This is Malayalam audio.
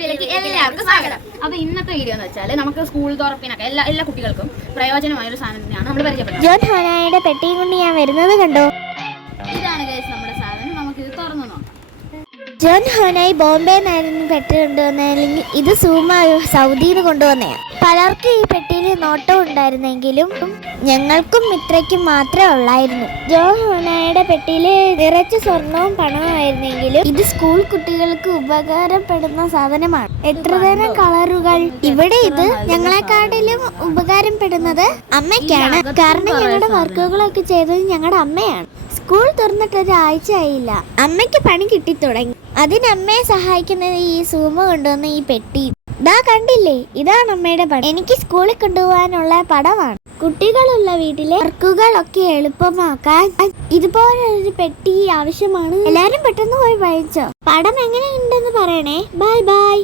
വീഡിയോയിലേക്ക് എല്ലാവർക്കും സ്വാഗതം. അപ്പോൾ ഇന്നത്തെ വീഡിയോ എന്ന് വെച്ചാൽ നമുക്ക് സ്കൂൾ തുറപ്പിനൊക്കെ എല്ലാ കുട്ടികൾക്കും പ്രയോജനമായ ഒരു സാധനം തന്നെയാണ് നമ്മൾ പരിചയപ്പെടുന്നത്. ജോൺ ഹോനായുടെ പെട്ടിയും കൊണ്ട് ഞാൻ വരുന്നത് കണ്ടോ. ഇതാണ് ഗൈസ് നമ്മുടെ സാധനം. നമുക്ക് ഇത് തുറന്നു നോക്കാം. ജോൺ ഹോനായി ബോംബെ നിന്നായിരുന്നു പെട്ടി കൊണ്ടുവന്നെങ്കിൽ ഇത് സൗദിയിൽ നിന്ന് കൊണ്ടുവന്നതാണ്. പലർക്കും ഈ പെട്ടിയിൽ നോട്ടം ഉണ്ടായിരുന്നെങ്കിലും ഞങ്ങൾക്കും മിത്രയ്ക്കും മാത്രമേ ഉള്ളായിരുന്നു. ജോൺ ഹോനായുടെ പെട്ടിയിൽ നിറച്ച് സ്വർണവും പണമായിരുന്നെങ്കിലും ഇത് സ്കൂൾ കുട്ടികൾക്ക് ഉപകാരപ്പെടുന്ന സാധനമാണ്. എത്രതരം കളറുകൾ! ഇവിടെ ഇത് ഞങ്ങളെക്കാട്ടിലും ഉപകാരപ്പെടുന്നത് അമ്മയ്ക്കാണ്. കാരണം ഞങ്ങളുടെ വർക്കുകളൊക്കെ ചെയ്തത് ഞങ്ങളുടെ അമ്മയാണ്. സ്കൂൾ തുറന്നിട്ട് ഒരാഴ്ച ആയില്ല, അമ്മയ്ക്ക് പണി കിട്ടിത്തുടങ്ങി. അതിനമ്മയെ സഹായിക്കുന്നത് ഈ സൂമ കൊണ്ടുവന്ന ഈ പെട്ടി. ഇതാ കണ്ടില്ലേ, ഇതാണ് അമ്മയുടെ പടം. എനിക്ക് സ്കൂളിൽ കൊണ്ടുപോകാനുള്ള പടമാണ്. കുട്ടികളുള്ള വീട്ടിലെ വർക്കുകളൊക്കെ എളുപ്പമാക്കാൻ ഇതുപോലൊരു പെട്ടി ആവശ്യമാണ്. എല്ലാരും പെട്ടെന്ന് പോയി വായിച്ചോ. പടം എങ്ങനെയുണ്ടെന്ന് പറയണേ. Bye bye.